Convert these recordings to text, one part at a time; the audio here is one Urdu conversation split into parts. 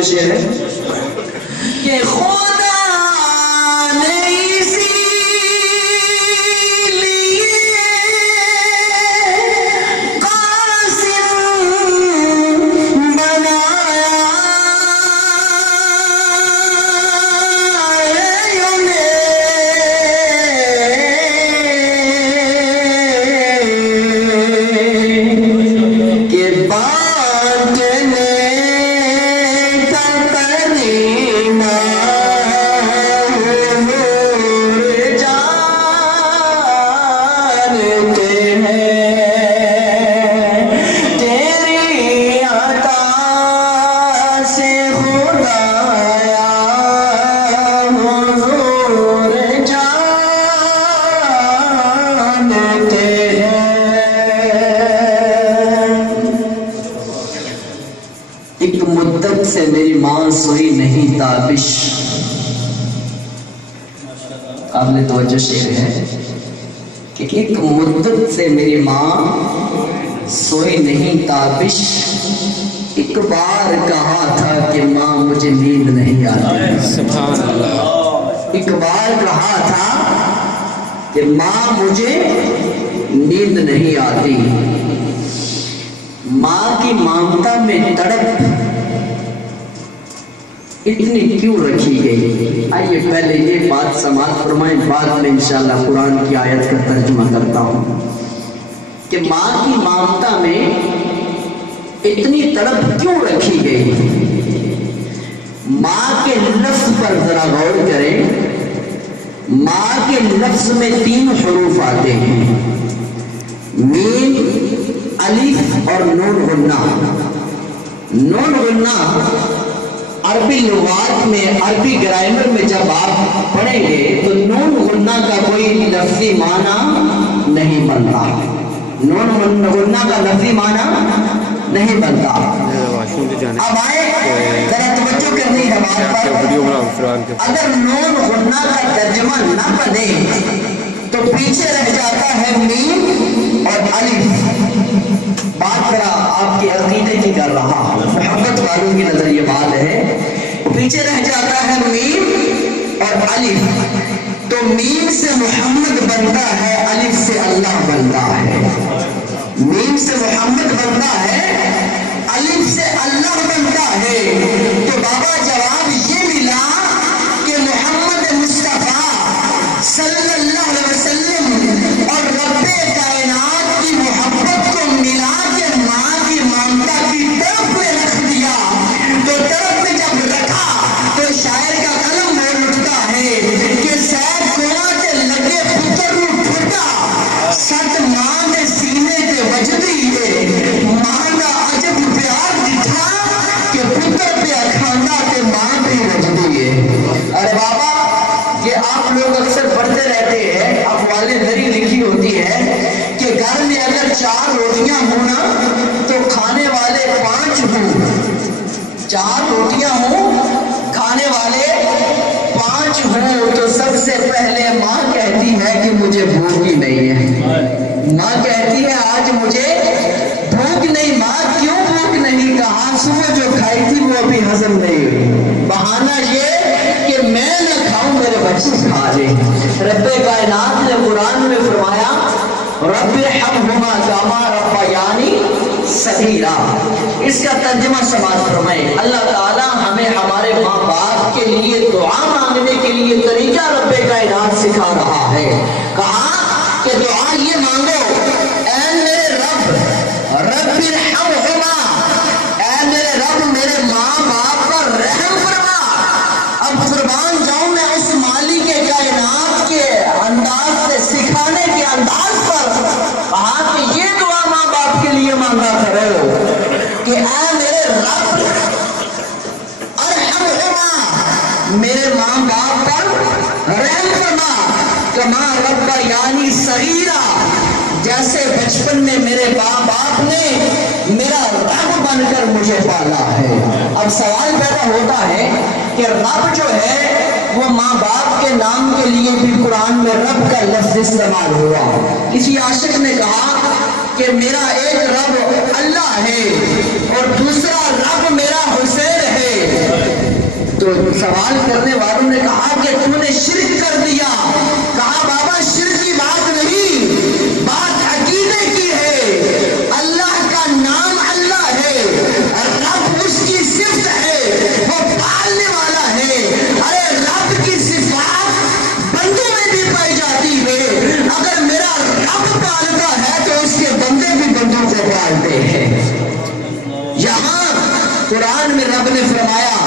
توجہ شعر ہے کہ خدا نے اسی لیے قاسم بنایا کہ بانٹنے کا کریمہ حضور جانتے ہیں تیری عطا سے خدایا حضور جانتے ہیں۔ ایک مدت سے میری ماں سوئی نہیں تابش، قابل توجہ شعر ہے کہ ایک مدت سے میری ماں سوئی نہیں تابش، ایک بار کہا تھا کہ ماں مجھے نیند نہیں آتی، سبحان اللہ۔ ایک بار کہا تھا کہ ماں مجھے نیند نہیں آتی۔ ماں کی ممتا میں تڑپ اتنی کیوں رکھی گئی؟ آئیے پہلے یہ بات سماعت فرمائیں، بعد میں انشاءاللہ قرآن کی آیت کا ترجمہ کرتا ہوں کہ ماں کی ممتا میں اتنی تڑپ کیوں رکھی گئی؟ ماں کے لفظ پر ذرا غور کریں۔ ماں کے لفظ میں 3 حروف آتے ہیں، میم، الف اور نون غنہ۔ نون غنہ عربی لغات میں، عربی گرامر میں جب آپ پڑھیں گے تو نون غنہ کا کوئی لفظی معنی نہیں بنتا، نون غنہ کا لفظی معنی نہیں بنتا۔ اب آئے ذرا توجہ کرنی ہے بات پر، اگر نون غنہ کا ترجمہ نہ بنے تو پیچھے رہ جاتا ہے میم اور الف۔ بات ذرا آپ کے عقیدے کی کر رہا ہوں، محبت والوں کی نظر یہ بات ہے، پیچھے رہ جاتا ہے میم اور الف، تو میم سے محمد بنتا ہے، الف سے اللہ بنتا ہے۔ میم سے محمد بنتا ہے، الف سے اللہ بنتا ہے۔ تو بابا جواب یہ ملا کہ محمد مصطفیٰ صلی اللہ علیہ وسلم اور رب کائنات کی محبت کو ملا کے ماں کی ممتا کی طرف میں رکھ دیا، تو طرف میں جب رکھا تو شاعر کا قلم بول اٹھتا ہے کہ سید کنواں تے لگے پتر نو پھٹا، ست ماں دے سینے تے وجدی ہے، ماں دا عجب پیار دٹھا کہ پتر پہ اکھاندا تے ماں پہ وجدی ہے۔ ارے بابا یہ آپ لوگ اکثر پڑھتے رہتے ہیں، اقوال ذری لکھی ہوتی ہے کہ گھر میں اگر 4 روٹیاں ہوں نا تو کھانے والے 5 ہوں، 4 روٹیاں ہوں کھانے والے 5 ہوں، تو سب سے پہلے ماں کہتی ہے کہ مجھے بھوک ہی نہیں ہے۔ ماں کہتی ہے آج مجھے بھوک نہیں۔ ماں کیوں بھوک نہیں؟ کہا صبح جو کھائی تھی وہ ابھی ہضم نہیں ہوئی، بہانہ یہ کہ میں نہ کھاؤں میرے بچے کھا لے۔ رب کائنات نے قرآن میں فرمایا رب ارحمہما کما ربیانی صغیرا، اس کا ترجمہ سماعت فرمائیں۔ اللہ تعالی ہمیں ہمارے ماں باپ کے لیے دعا مانگنے کے لیے طریقہ رب کائنات سکھا رہا ہے۔ کہا کہ دعا یہ مانگو، اے میرے رب، رب ارحمہما، اے میرے رب میرے ماں باپ پر رحم فرما۔ اب قربان جاؤں میں اس مالک کائنات کے انداز سے، سکھانے کے انداز پر، کہا کہ یہ دعا ماں باپ کے لیے مانگا کرو کہ اے میرے رب ارحمہما، میرے ماں باپ پر رحم فرما، کما رب یعنی صغیرہ، جیسے بچپن میں میرے ماں باپ نے میرا رب بن کر مجھے پالا ہے۔ اب سوال پیدا ہوتا ہے کہ رب جو ہے وہ ماں باپ کے نام کے لیے بھی قرآن میں رب کا لفظ استعمال ہوا۔ کسی عاشق نے کہا کہ میرا ایک رب اللہ ہے اور دوسرا رب میرا حسین ہے، تو سوال کرنے والوں نے کہا کہ تو نے شرک کر دیا۔ کہا بابا شرک کی بات نہیں، بات عقیدے کی ہے۔ اللہ کا نام اللہ ہے، رب اس کی صفت ہے، وہ پالنے والا ہے۔ ارے رب کی صفات بندوں میں بھی پائی جاتی ہے، اگر میرا رب پالتا ہے تو اس کے بندے بھی بندوں کو پالتے ہیں۔ یہاں قرآن میں رب نے فرمایا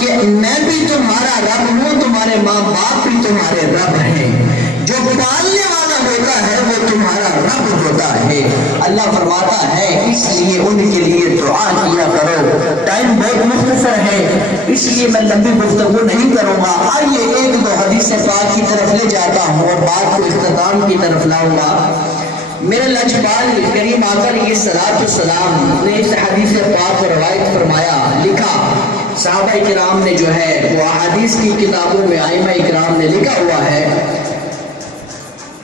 کہ میں بھی تمہارا رب ہوں، تمہارے ماں باپ بھی تمہارے رب ہیں، جو پالنے والا ہوتا ہے وہ تمہارا رب ہوتا ہے۔ اللہ فرماتا ہے اس لیے ان کے لیے دعا کیا کرو۔ ٹائم بہت مختصر ہے اس لیے میں لمبی گفتگو نہیں کروں گا۔ آئیے ایک دو حدیث پاک کی طرف لے جاتا ہوں اور بات کو اختتام کی طرف لاؤں گا۔ میرے لجپال کریم آقا علیہ السلام نے اس حدیث پاک کو روایت فرمایا، لکھا صحابہ کرام نے جو ہے وہ احادیث کی کتابوں میں ائمہ کرام نے لکھا ہوا ہے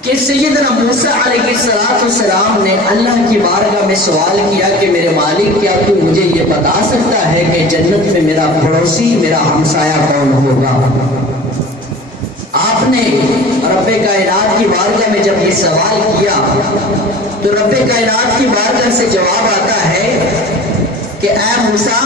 کہ سیدنا موسیٰ علیہ السلام نے اللہ کی بارگاہ میں سوال کیا کہ میرے مالک کیا تو مجھے یہ بتا سکتا ہے کہ جنت میں میرا پڑوسی میرا ہمسایہ کون ہوگا؟ آپ نے رب کائنات کی بارگاہ میں جب یہ سوال کیا تو رب کائنات کی بارگاہ سے جواب آتا ہے کہ اے موسیٰ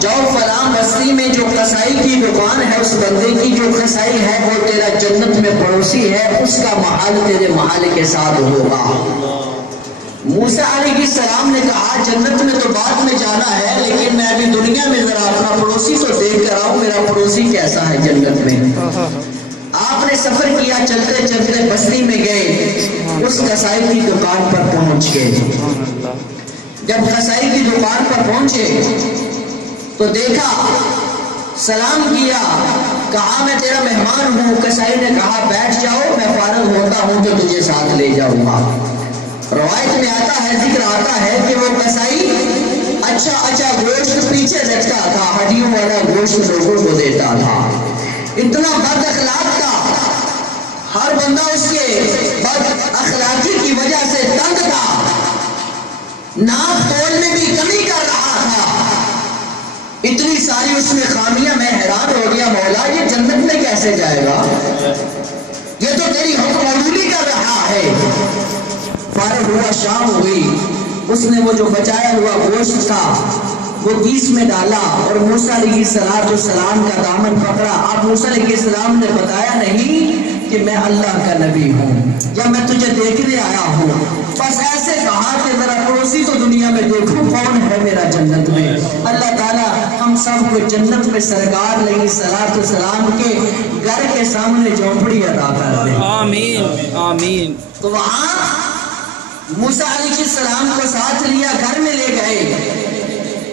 جاؤ فلاں بستی میں جو قصائی کی دکان ہے اس بندے کی جو قصائی ہے وہ تیرا جنت میں پڑوسی ہے، اس کا محل تیرے محل کے ساتھ ہوگا۔ موسیٰ علیہ السلام نے کہا جنت میں تو بعد میں جانا ہے، لیکن میں ابھی دنیا میں ذرا اپنا پڑوسی تو دیکھ کر آؤں، میرا پڑوسی کیسا ہے جنت میں۔ آپ نے سفر کیا، چلتے چلتے بستی میں گئے، اس قصائی کی دکان پر پہنچ گئے۔ جب قصائی کی دکان پر پہنچے تو دیکھا، سلام کیا، کہا میں تیرا مہمان ہوں۔ قصائی نے کہا بیٹھ جاؤ، میں فارغ ہوتا ہوں تو تجھے ساتھ لے جاؤں گا۔ روایت میں آتا ہے، ذکر آتا ہے کہ وہ قصائی اچھا گوشت پیچھے رکھتا تھا، ہڈیوں والا گوشت لوگوں کو دیتا تھا۔ اتنا بد اخلاق تھا، ہر بندہ اس کے بد اخلاقی کی وجہ سے تنگ تھا، ناپ تول میں بھی کمی کر رہا تھا۔ اتنی ساری اس میں خامیاں، میں حیران ہو گیا، مولا یہ جنت میں کیسے جائے گا؟ یہ تو تیری حکم عدولی کر رہا ہے۔ فارغ ہوا، شام ہوئی، اس نے وہ جو بچایا ہوا گوشت تھا وہ کیس میں ڈالا اور موسیٰ علیہ السلام کا دامن پکڑا۔ اب موسیٰ علیہ السلام نے بتایا نہیں کہ میں اللہ کا نبی ہوں یا میں تجھے دیکھنے آیا ہوں، بس ایسے کہا کہ ذرا پڑوسی تو دنیا میں دیکھو کون ہے میرا جنت میں۔ اللہ تعالیٰ ہم سب کو جنت میں سرکار علیہ السلام کے گھر کے سامنے جھونپڑی عطا کر دے، آمین آمین۔ تو وہاں موسیٰ علیہ السلام کو ساتھ لیا، گھر میں لے گئے۔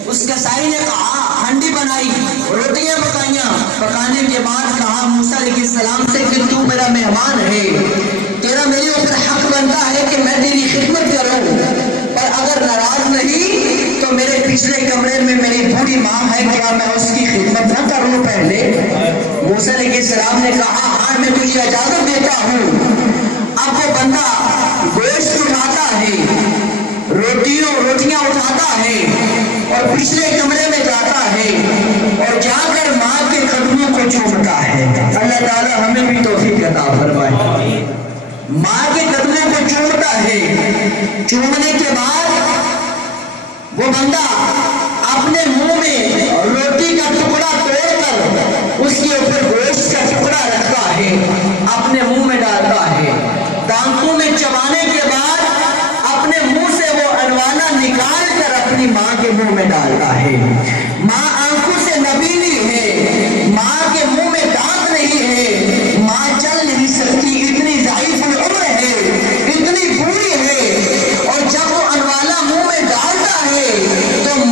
اس قصائی نے کہا ہنڈی بنائی، روٹیاں پکائیاں، پکانے کے بعد کہا موسیٰ علیہ السلام سے کہ تو میرا مہمان ہے، تیرا میرے اوپر حق بنتا ہے کہ میں تیری خدمت کروں، اور اگر ناراض نہیں تو میرے پچھلے کمرے میں میری بوڑھی ماں ہے، کیا میں اس کی خدمت نہ کر لوں پہلے؟ موسیٰ علیہ السلام نے کہا ہاں میں تجھے اجازت دیتا ہوں۔ اب وہ بندہ گوشت اٹھاتا ہے، روٹیاں اٹھاتا ہے اور پچھلے کمرے میں جاتا ہے اور جا کر ماں کے قدموں کو چومتا ہے۔ اللہ تعالیٰ ہمیں بھی توفیق عطا فرمائے۔ ماں کے قدموں کو چومتا ہے، چومنے کے بعد وہ بندہ اپنے منہ میں روٹی کا ٹکڑا توڑ کر اس کے اوپر گوشت کا ٹکڑا رکھتا ہے، اپنے منہ میں ڈالتا ہے، دانتوں میں چبانے کے بعد اپنے منہ سے وہ انوانا نکال کر اپنی ماں کے منہ میں ڈالتا ہے۔ ماں آنکھوں سے نبیلی ہے، ماں کے منہ میں دانت نہیں ہے، ماں چل نہیں سکتی، اتنی ضعیف العمر ہے، اتنی بوڑھی ہے، اور جب وہ انوانا منہ میں ڈالتا ہے تو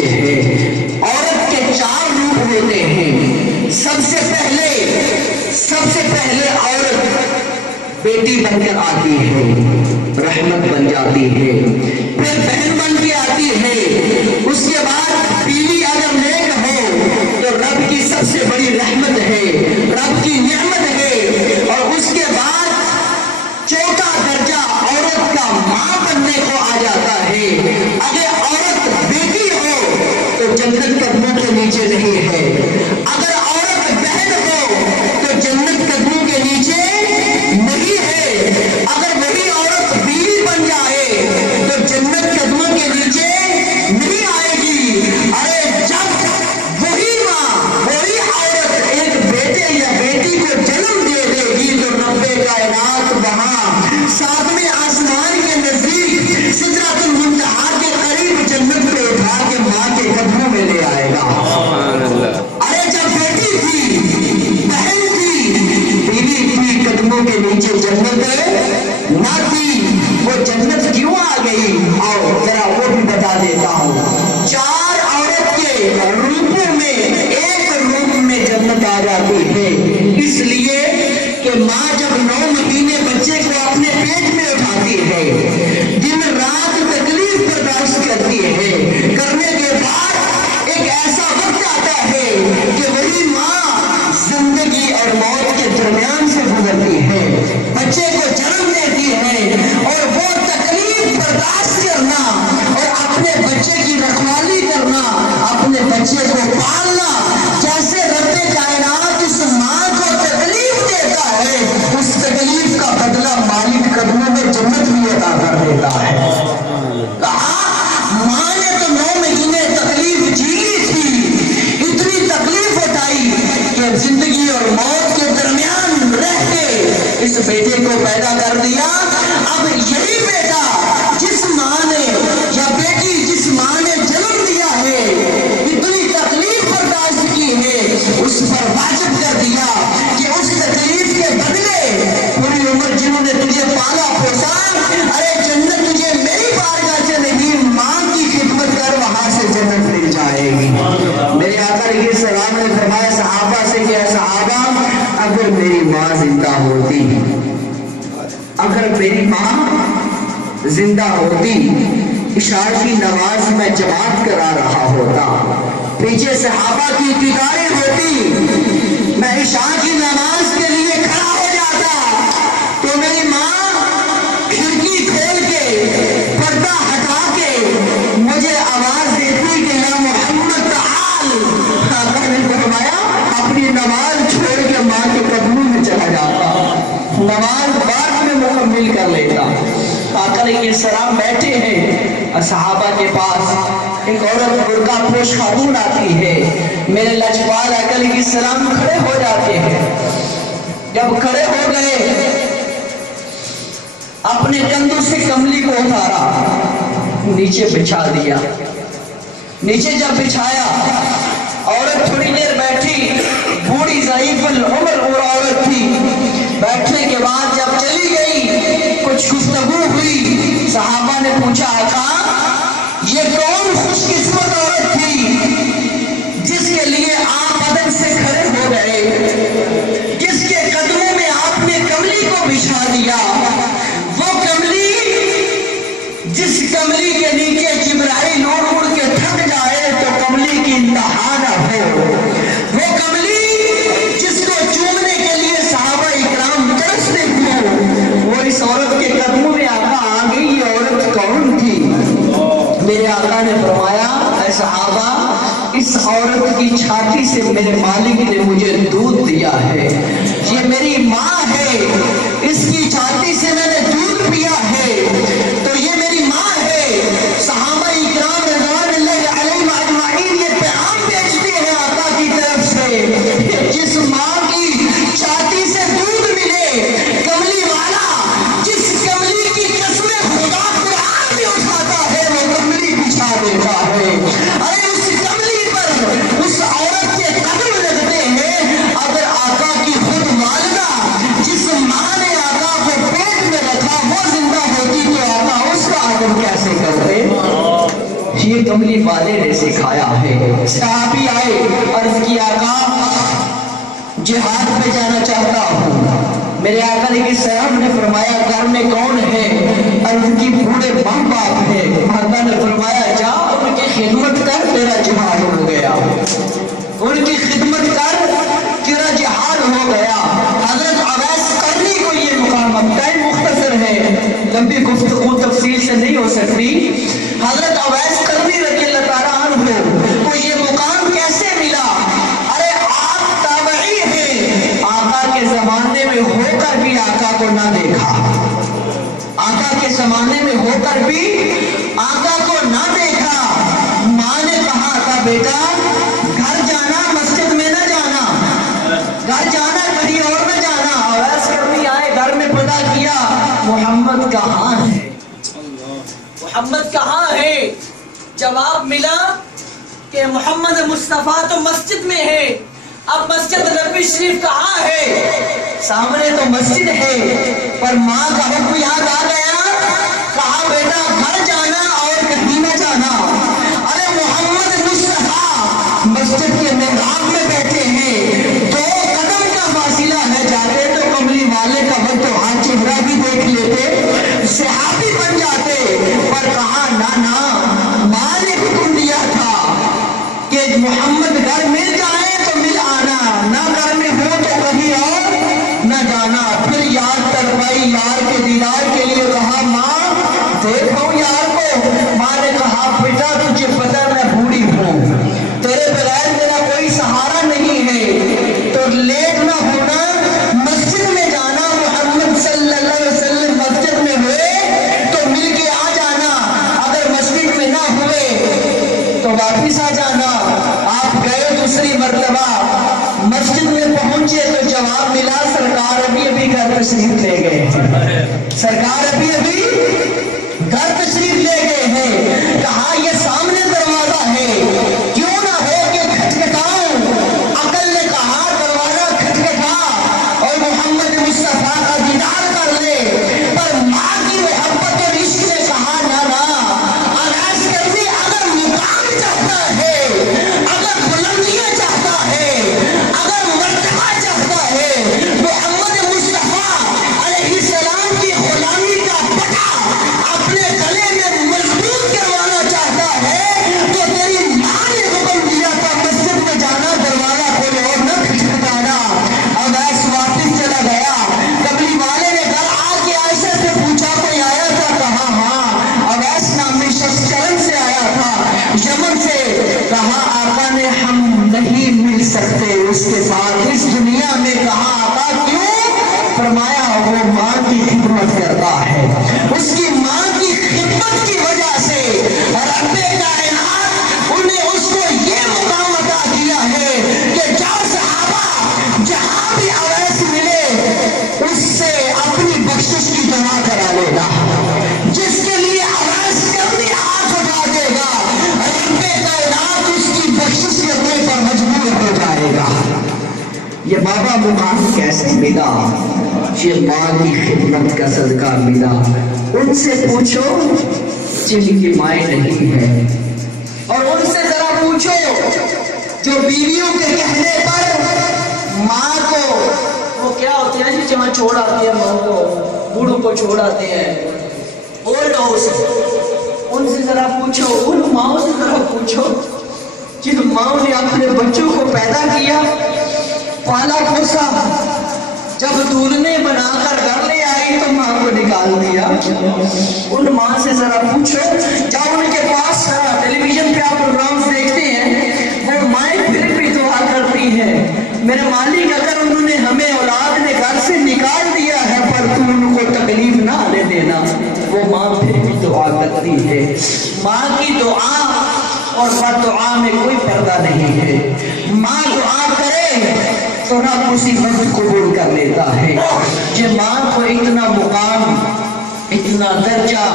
نیچے ہے۔ عورت کے 4 روپ ہوتے ہیں۔ سب سے پہلے عورت بیٹی بن کر آتی ہے، رحمت بن جاتی ہے، پھر بہن بن کے آتی ہے، اس کے بعد بیوی اگر نیک ہو تو رب کی سب سے بڑی رحمت ہے، رب کی نعمت ہے، اور اس کے بعد چوتھا درجہ عورت کا ماں بننے کو آ جاتا ہے۔ اگر عورت بیٹی ہو تو جنت قدموں کے نیچے نہیں ہے، اگر عورت بہن ہو تو جنت قدموں کے نیچے نہیں ہے، اگر وہی عورت بیوی بن جائے تو جنت قدموں کے نیچے نہیں آئے گی۔ ارے جب وہی ماں، وہی عورت ایک بیٹے یا بیٹی کو جنم دے دے گی تو رب کائنات وہاں 7ویں آسمان کے نزدیک سدرۃ المنتہا کے قریب جنت پہ اٹھا کے ماں کے قدموں میں لے آئے گا۔ ارے جب بیٹی تھی، بہن تھی، بیوی تھی، قدموں کے نیچے جنت نہ تھی، وہ جنت کیوں آ گئی؟ آؤ ذرا وہ بھی بتا دیتا ہوں۔ 4 عورت کے روپوں میں ایک روپ میں جنت آ جاتی ہے، اس لیے کہ ماں جب 9 مہینے بچے کو اپنے پیٹ میں اٹھاتی ہے، دن رات تکلیف برداشت کرتی ہے، کرنے کے بعد ایک ایسا وقت آتا ہے کہ وہی ماں زندگی اور موت کے درمیان سے گزرتی ہے، بچے کو جنم دیتی ہے، اور وہ تکلیف برداشت کرنا اور اپنے بچے کی رکھوالی کرنا، اپنے بچے کو پالنا، جیسے رب کائنات اس ماں کو تکلیف دیتا ہے، اس تکلیف کا بدلہ مالک قدموں میں جنت بھی عطا کر دیتا ہے۔ کہا ماں نے تو 9 مہینے تکلیف جھیلی تھی، اتنی تکلیف اٹھائی کہ زندگی اور موت کے درمیان رہ کے اس بیٹے کو پیدا کر دیا۔ اب یہی بیٹا جس ماں نے یا بیٹی جس ماں نے جنم دیا ہے، اتنی تکلیف برداشت کی ہے، اس پر واجب کر دیا کہ اس تکلیف کے بدلے پوری عمر جنہوں نے تجھے پالا پوسا، ارے جنت تجھے میری بارگاہ سے نہیں، ماں کی خدمت کر، وہاں سے جنت مل جائے گی۔ میرے آقا علیہ السلام نے فرمایا صحابہ سے کہ صحابہ اگر میری ماں زندہ ہوتی، اگر میری ماں زندہ ہوتی، عشاء کی نماز میں جماعت کرا رہا ہوتا، پیچھے صحابہ کی کتاریں ہوتی، میں عشاء کی نماز کے لیے کھڑا ہو جاتا تو میری ماں کھڑکی کھول کے پردہ ہٹا کے مجھے آواز دیتی کہ یا محمد تعال۔ آقا نے فرمایا اپنی نماز چھوڑ کے ماں کے قدموں میں چلا جاتا، نماز بعد میں مکمل کر لیتا۔ آقا علیہ السلام بیٹھے ہیں، صحابہ کے پاس ایک عورت برقع پوش خاتون آتی ہے، میرے لجپال آقا علیہ السلام کھڑے ہو جاتے ہیں۔ جب کھڑے ہو گئے اپنے کندھوں سے کملی کو اتارا، نیچے بچھا دیا، نیچے جب بچھایا عورت تھوڑی دیر بیٹھی، بوڑھی ضعیف العمر عورت تھی، بیٹھنے کے بعد جب چلی گئی کچھ گفتگو ہوئی، صحابہ نے پوچھا آقا یہ کون خوش قسمت عورت تھی جس کے لیے آپ ادب سے کھڑے ہو گئے، جس کے قدموں میں آپ نے کملی کو بچھا دیا، وہ کملی جس کملی کے نیچے جبرائیل اڑ اڑ کے تھک جائے تو کملی کی انتہا نہ ہو، وہ کملی جس کو چومنے کے لیے صحابہ اکرام ترستے ہوں، وہ اس عورت کے قدموں میں آقا آ گئی۔ یہ عورت کون تھی؟ میرے آقا نے فرمایا اے صحابہ اس عورت کی چھاتی سے میرے مالک نے مجھے دودھ دیا ہے، یہ میری ماں ہے، اس کی چھاتی سے میں نے دودھ پیا ہے، تو یہ میری ماں ہے۔ صحابہ اکرام رضوان اللہ علیہم اجمعین یہ پیغام بھیجتے ہیں آقا کی طرف سے، جس ماں کی چھاتی سے دودھ ملے، کملی والا جس کملی کی قسم خدا قرآن میں اٹھاتا ہے وہ کملی بچھا دیتا ہے۔ ارے اس کملی پر اس عورت کے قدم لگتے ہیں، اگر آقا کی خود والدہ جس ماں نے آقا کو پیٹ میں یہ کملی والے نے سکھایا ہے۔ صحابی آئے، عرض کی آقا جہاد پہ جانا چاہتا ہوں۔ میرے آقا علیہ السلام نے فرمایا گھر میں کون ہے؟ عرض کی بوڑھے ماں باپ ہے۔ آقا نے فرمایا جا ان کی خدمت کر، تیرا جہاد ہو گیا، ان کی خدمت کر، تیرا جہاد ہو گیا۔ حضرت اویس قرنی کو یہ مقام، ٹائم مختصر ہے، لمبی گفتگو تفصیل سے نہیں ہو سکتی۔ حضرت اویس قرنی رضی اللہ تعالیٰ عنہ کو یہ مقام کیسے ملا؟ ارے آپ تابعی ہیں، آقا کے زمانے میں ہو کر بھی آقا کو نہ دیکھا، آقا کے زمانے میں ہو کر بھی آقا کو نہ دیکھا۔ ماں نے کہا تھا بیٹا گھر جانا، مسجد میں نہ جانا، گھر جانا کہیں اور نہ جانا۔ اویس قرنی آئے، گھر میں پتہ کیا محمد کہاں ہے، محمد کہاں ہے؟ جواب ملا کہ محمد مصطفیٰ تو مسجد میں ہے۔ اب مسجد نبوی شریف کہاں ہے؟ سامنے تو مسجد ہے، پر ماں کا حکم یاد آ گیا، کہا بیٹا گھر جانا اور کہیں نہ جانا۔ ارے محمد مصطفیٰ مسجد کے محراب میں بیٹھے ہیں، 2 قدم کا فاصلہ ہے، جاتے تو کملی والے کا وقت ہاتھ چہرہ بھی دیکھ لیتے، صحابی بن جاتے، پر کہا نانا، ماں نے حکم دیا تھا کہ محمد گھر مل جائے تو مل آنا، نہ گھر میں ہو تو کہیں اور نہ جانا۔ پھر یاد کروائی یار کے دیدار کے لیے، کہا ماں دیکھو یار کو۔ ماں نے کہا بیٹا تجھے پتہ میں بوڑھی ہوں، تیرے بغیر میرا کوئی سہارا نہیں ہے، تو لیٹ نہ ہونا، مسجد میں جانا، محمد صلی اللہ علیہ وسلم مسجد میں ہوئے تو مل کے آ جانا، اگر مسجد میں نہ ہوئے تو واپس آ جانا۔ آپ گئے دوسری مرتبہ، مسجد میں پہنچے تو جواب ملا سرکار ابھی گھر تشریف لے گئے، سرکار ابھی گھر تشریف لے گئے ہیں۔ کہا یہ سامنے دروازہ ہے، کیوں نہ ہو کہ کھٹکھٹاؤں؟ عقل نے کہا دروازہ کھٹکھٹا اور محمد مصطفیٰ کا دیدار کر لے، پر ماں کی محبت اور عشق نے کہا نانا، اویس قرنی اگر مقام چاہتا ہے، اگر بلندیاں چاہتا ہے، اگر مرتبہ چاہتا ہے، محمد مصطفیٰ علیہ السلام کی غلامی کا پٹا اپنے گلے میں مضبوط کروانا چاہتا ہے، تو تیری ماں نے حکم دیا تھا مسجد میں جانا، دروازہ کوئی اور نہ کھٹکھٹانا۔ اویس واپس چلا گیا، کملی والے نے گھر آ کے عائشہ سے پوچھا کوئی آیا تھا؟ کہا ہاں، اویس نامی شخص چرن سے آیا تھا، یمن سے۔ کہا آقا نے ہم نہیں مل سکتے اس کے ساتھ اس دنیا میں۔ کہا آقا کیوں؟ فرمایا وہ ماں کی خدمت کرتا ہے، اس کی ماں کی خدمت کی وجہ سے رب کائنات انہیں اس کو یہ مقام عطا کیا ہے کہ جب صحابہ جہاں بھی اویس ملے اس سے اپنی بخشش کی دعا کرا لے گا، جس کے لیے اویس قرنی ہاتھ اٹھا دے گا، رب کائنات اس کی بخشش کرنے پر مجبور ہو جائے گا۔ یہ بابا مقام کیسے ملا؟ یہ ماں کی خدمت کا صدقہ ملا۔ ان سے پوچھو جن کی مائیں نہیں ہیں، اور ان سے ذرا پوچھو جو بیویوں کے کہنے پر ماں کو، وہ کیا ہوتے ہیں جہاں چھوڑ آتی ہے ماں کو، بوڑھوں کو چھوڑ آتے ہیں، اولڈ ہاؤس، ان سے ذرا پوچھو، ان ماؤں سے ذرا پوچھو جن ماؤں نے اپنے بچوں کو پیدا کیا، پالا پوسا، جب دولنے بنا کر گھر لے آئی تو ماں کو نکال دیا۔ ان ماں سے ذرا پوچھو، جب ان کے پاس ٹیلی ویژن پہ آپ پروگرامز دیکھتے ہیں، وہ مائیں پھر بھی دعا کرتی ہیں، میرے مالک اگر انہوں نے ہمیں اولاد نے گھر سے نکال دیا ہے پر تم ان کو تکلیف نہ آنے دینا، وہ ماں پھر بھی دعا کرتی ہے۔ ماں کی دعا اور بد دعا میں کوئی پردہ نہیں ہے۔ ماں دعا کرے تو رب اسی وقت قبول کر لیتا ہے۔ یہ ماں کو اتنا مقام، اتنا درجہ،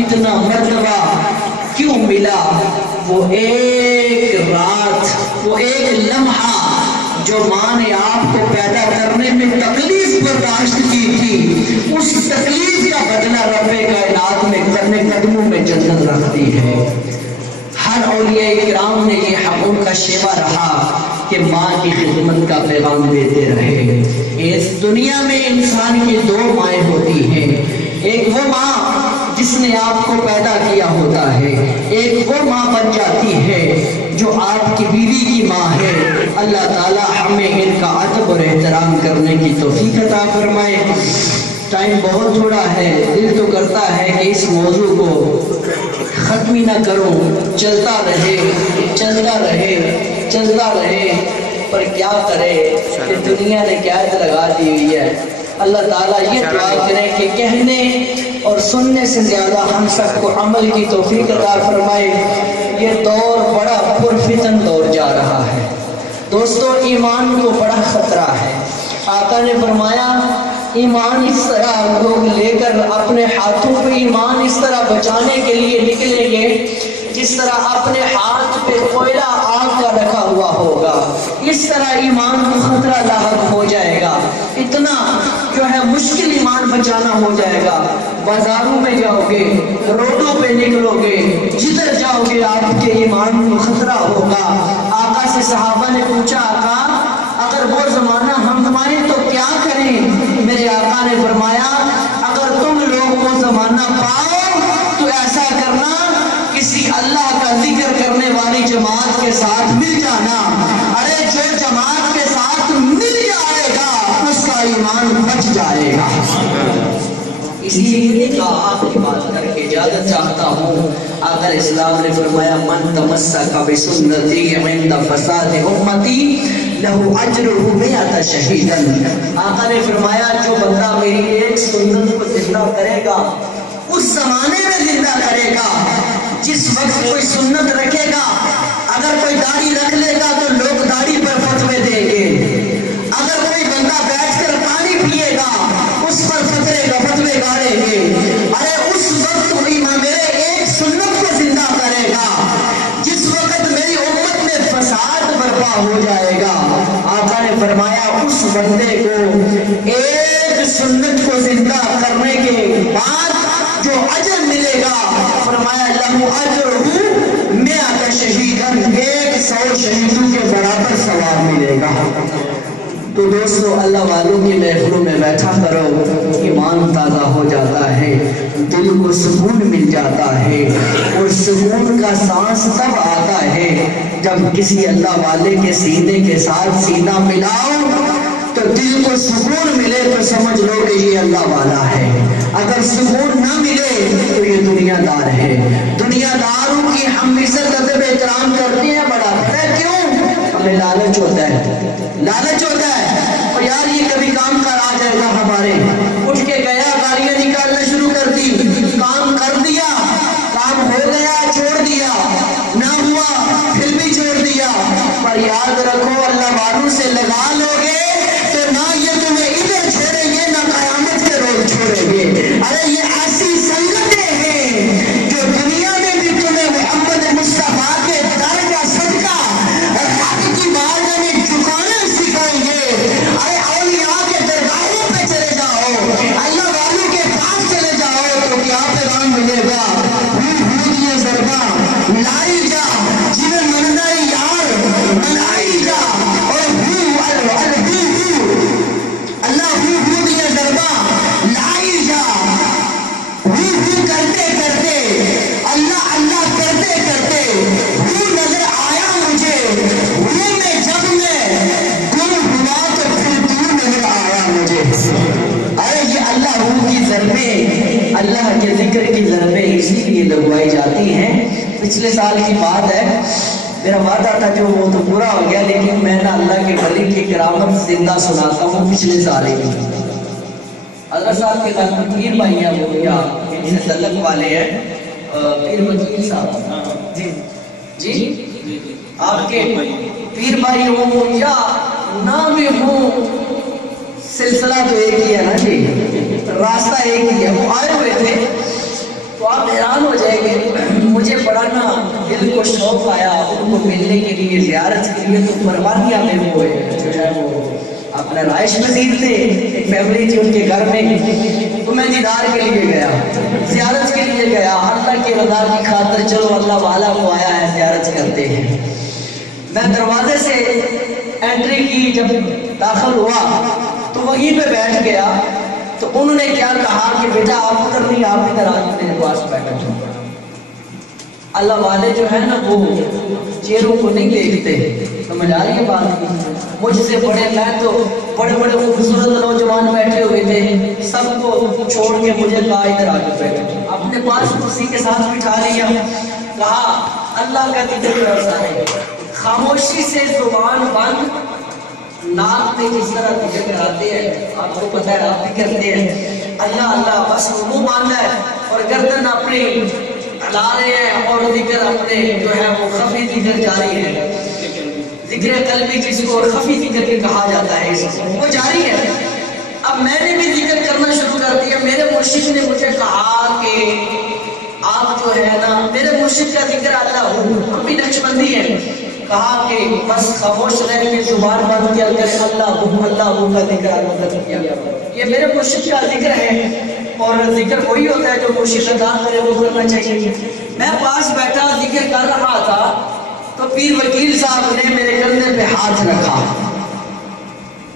اتنا مرتبہ کیوں ملا؟ وہ ایک رات، وہ ایک لمحہ جو ماں نے آپ کو پیدا کرنے میں تکلیف برداشت کی تھی، اس تکلیف کا بدلہ رب کائنات میں کرنے قدموں میں جنت رکھتی ہے۔ تمام اولیاء کرام نے یہ حق ان کا شیوا رہا کہ ماں کی خدمت کا پیغام دیتے رہے۔ اس دنیا میں انسان کی دو مائیں ہوتی ہیں، ایک وہ ماں جس نے آپ کو پیدا کیا ہوتا ہے، ایک وہ ماں بن جاتی ہے جو آپ کی بیوی کی ماں ہے۔ اللہ تعالی ہمیں ان کا ادب اور احترام کرنے کی توفیق عطا فرمائے۔ ٹائم بہت تھوڑا ہے، دل تو کرتا ہے کہ اس موضوع کو ختم ہی نہ کروں، چلتا رہے چلتا رہے چلتا رہے، پر کیا کرے کہ دنیا نے قید لگا دی ہوئی ہے۔ اللہ تعالیٰ یہ دعا کرے کہ کہنے اور سننے سے زیادہ ہم سب کو عمل کی توفیق عطا فرمائے۔ یہ دور بڑا پرفتن دور جا رہا ہے دوستو، ایمان کو بڑا خطرہ ہے۔ آقا نے فرمایا ایمان اس طرح لوگ لے کر اپنے ہاتھوں پہ ایمان اس طرح بچانے کے لیے نکلیں گے جس طرح اپنے ہاتھ پہ کوئلہ آگ کا رکھا ہوا ہوگا، اس طرح ایمان کو خطرہ لاحق ہو جائے گا۔ اتنا جو ہے مشکل ایمان بچانا ہو جائے گا۔ بازاروں میں جاؤ گے، روڈوں پہ نکلو گے، جدھر جاؤ گے آپ کے ایمان کو خطرہ ہوگا۔ آقا سے صحابہ نے پوچھا آقا اگر وہ زمانہ ہم پائیں تو کیا کریں؟ میرے آقا نے فرمایا اگر تم لوگ وہ زمانہ پاؤ تو ایسا کرنا کسی اللہ کا ذکر کرنے والی جماعت کے ساتھ مل جانا۔ ارے جو جماعت کے ساتھ مل جائے گا اس کا ایمان بچ جائے گا۔ اسی لیے آخری بات کر کے اجازت چاہتا ہوں۔ آقا اسلام نے فرمایا من تمسک بسنتی عند فساد امتی لہو اجرہ مئۃ شہیدا۔ آقا نے فرمایا جو بندہ میری ایک سنت کو زندہ کرے گا، اس زمانے میں زندہ کرے گا جس وقت کوئی سنت رکھے گا، اگر کوئی داڑھی رکھ لے گا تو لوگ داڑھی پر فتوے دیں گے، اگر کوئی بندہ بیٹھ کر پانی پیے گا اس پر فتوے گاڑیں گے۔ ارے اس وقت میرے ایک سنت کو زندہ کرے گا جس وقت میری امت میں فساد برپا ہو جائے گا۔ آقا نے فرمایا اس بندے کو ایک سنت کو زندہ کرنے کے بعد جو اجر ملے گا، فرمایا لہو اجرہ مئۃ شہیدا، 100 شہیدوں کے برابر ثواب ملے گا۔ تو دوستو اللہ والوں کی محفلوں میں بیٹھا کرو، ایمان تازہ ہو جاتا ہے، دل کو سکون مل جاتا ہے، اور سکون کا سانس تب آتا ہے جب کسی اللہ والے کے سینے کے ساتھ سینہ ملاؤ تو دل کو سکون ملے تو سمجھ لو کہ یہ اللہ والا ہے۔ اگر سکون نہ ملے تو یہ دنیا دار ہے۔ دنیا داروں کی ہم عزت ادب احترام کرتے ہیں، بڑا ہے کیوں؟ ہمیں لالچ ہوتا ہے، لالچ ہوتا ہے اور یار یہ کبھی کام کر آ جائے گا ہمارے، اٹھ کے گیا گاڑیاں نکالنا شروع کر دی، کام کر دیا، کام ہو گیا چھوڑ دیا، نہ ہوا پھر بھی چھوڑ دیا۔ پر یاد رکھو اللہ والوں سے لگا لو گے تو نہ یہ تمہیں ادھر چھوڑیں گے نہ قیامت کے روز چھوڑیں گے۔ ارے یہ ایسی سنگتیں ہیں جو دنیا میں بھی تمہیں محمد مصطفیٰ کے در کا صدقہ رب کی بارگاہ میں جھکانا سکھائیں گے۔ ارے اولیاء کے درگاہوں پہ چلے جاؤ، اللہ والوں کے پاس چلے جاؤ تو کیا پیغام ملے گا؟ یہ ضربہ لائی جا جنہیں مننا یار بنائی جا، اور اللہ یہ ضربہ لائی جا، کرتے کرتے اللہ اللہ کرتے کرتے نظر آیا مجھے، میں جب میں گم ہوا تو پھر دور نظر آیا مجھے۔ ارے یہ اللہ کی ضربیں، اللہ کے ذکر کی ضربیں اسی لیے لگوائی جاتی ہیں۔ پچھلے سال کی بات ہے، میرا وعدہ تھا جو وہ تو پورا ہو گیا، لیکن میں نے اللہ کے ولی کی کرامت زندہ سناتا ہوں۔ پچھلے سال ہی حضرت صاحب کے گھر میں پیر بھائی ہیں، وہ کیا ان سے تعلق والے ہیں، پیر وکیل صاحب جی آپ کے پیر بھائی ہوں یا نہ بھی ہوں، سلسلہ تو ایک ہی ہے نا جی، راستہ ایک ہی ہے۔ وہ آئے ہوئے تھے تو آپ حیران ہو جائیں گے، مجھے بڑا نا دل کو شوق آیا ان کو ملنے کے لیے، زیارت کے لیے، تو پروانیہ میں ہوئے جو ہے وہ اپنا رہائش پذیر تھے، ایک فیملی تھی ان کے گھر میں، تو میں دیدار کے لیے گیا، زیارت کے لیے گیا، اللہ کی رضا کی خاطر چلو اللہ والا کو آیا ہے زیارت کرتے ہیں۔ میں دروازے سے انٹری کی، جب داخل ہوا تو وہیں پہ بیٹھ گیا، تو انہوں نے کیا کہا کہ بیٹا آپ ادھر نہیں، آپ ادھر آ کے میرے پاس بیٹھو۔ اللہ والے جو ہے نا وہ چہروں کو نہیں دیکھتے، سمجھ آ رہی ہے بات؟ مجھ سے بڑے، میں تو بڑے بڑے خوبصورت نوجوان بیٹھے ہوئے تھے، سب کو چھوڑ کے مجھے کہا ادھر آ کے بیٹھو، اپنے پاس کرسی کے ساتھ بٹھا لیا، کہا اللہ کا ذکر کرتا ہے، خاموشی سے زبان بند، ناک میں جس طرح ذکر کراتے ہیں، آپ کو پتہ ہے آپ بھی کرتے ہیں، اللہ اللہ بس منہ باندھا ہے اور گردن اپنی لا رہے ہیں، اور ذکر اپنے جو ہے وہ خفی ذکر جاری ہے، ذکر قلبی جس کو خفی ذکر بھی کہا جاتا ہے وہ جاری ہے۔ اب میں نے بھی ذکر کرنا شروع کر دیا، میرے مرشد نے مجھے کہا کہ آپ جو ہے نا، میرے مرشد کا ذکر اللہ ہو، ہم بھی نقشبندی ہیں، کہا کہ بس خاموش رہ کے زبان بند کیا کرے، اللہ ہو کا ذکر اللہ کیا، یہ میرے مرشد کا ذکر ہے، اور ذکر وہی ہوتا ہے جو مرشد ادا کرے وہ کرنا چاہیے۔ میں پاس بیٹھا ذکر کر رہا تھا تو پیر وکیل صاحب نے میرے کندھے پہ ہاتھ رکھا،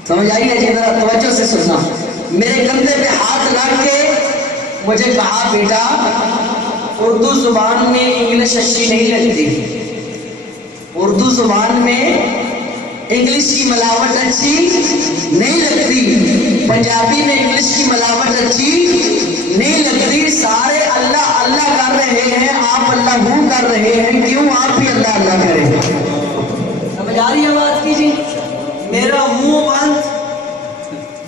سمجھ آئی ہے جی؟ ذرا توجہ سے سننا، میرے کندھے پہ ہاتھ رکھ کے مجھے کہا بیٹا اردو زبان میں انگلش اچھی نہیں لگتی، اردو زبان میں انگلش کی ملاوٹ اچھی نہیں لگتی، پنجابی میں انگلش کی ملاوٹ اچھی نہیں لگتی، سارے اللہ اللہ کر رہے ہیں، آپ اللہ ہوں کر رہے ہیں، کیوں آپ بھی اللہ اللہ کریں؟ سمجھ آ رہی ہے بات کی جی؟ میرا منہ بند،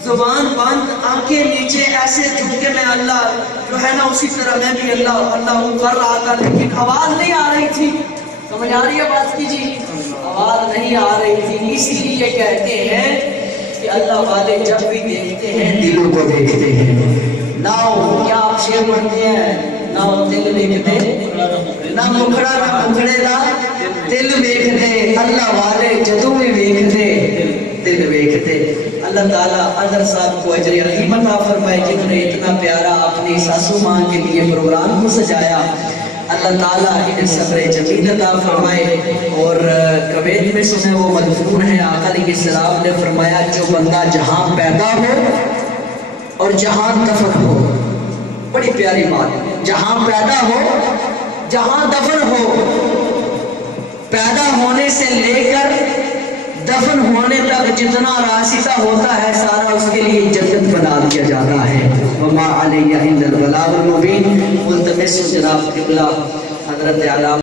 زبان بند، آنکھیں نیچے، ایسے جھک کے میں اللہ جو ہے نا اسی طرح میں بھی اللہ اللہ ہوں کر رہا تھا، لیکن آواز نہیں آ رہی تھی، سمجھ آ رہی ہے بات کی جی؟ آواز نہیں آ رہی تھی، اس لیے کہتے ہیں کہ اللہ والے جب بھی دیکھتے ہیں دلوں کو دیکھتے ہیں۔ ناؤ کیا آپ شعر پڑھتے ہیں؟ ناؤ دل دیکھتے نہ مکھڑا نہ مکھڑے دا دل دیکھتے، اللہ والے جدوں بھی دیکھتے دل دیکھتے۔ اللہ تعالیٰ اظہر صاحب کو اجر عظیم عطا فرمائے، جنہوں نے اتنا پیارا اپنی ساسو ماں کے لیے پروگرام کو سجایا، اللہ تعالیٰ انہیں صبر جمیل عطا فرمائے۔ اور کویت میں سنے وہ مدفون ہے، آقا علیہ السلام نے فرمایا جو بندہ جہاں پیدا ہو اور جہاں دفن ہو، بڑی پیاری بات، جہاں پیدا ہو جہاں دفن ہو، پیدا ہونے سے لے کر دفن ہونے تک جتنا راستہ ہوتا ہے سارا اس کے لیے جنت بنا دیا جاتا ہے۔ وما علیہ الا البلاغ المبین۔ ملتمس جناب قبلہ حضرت علامہ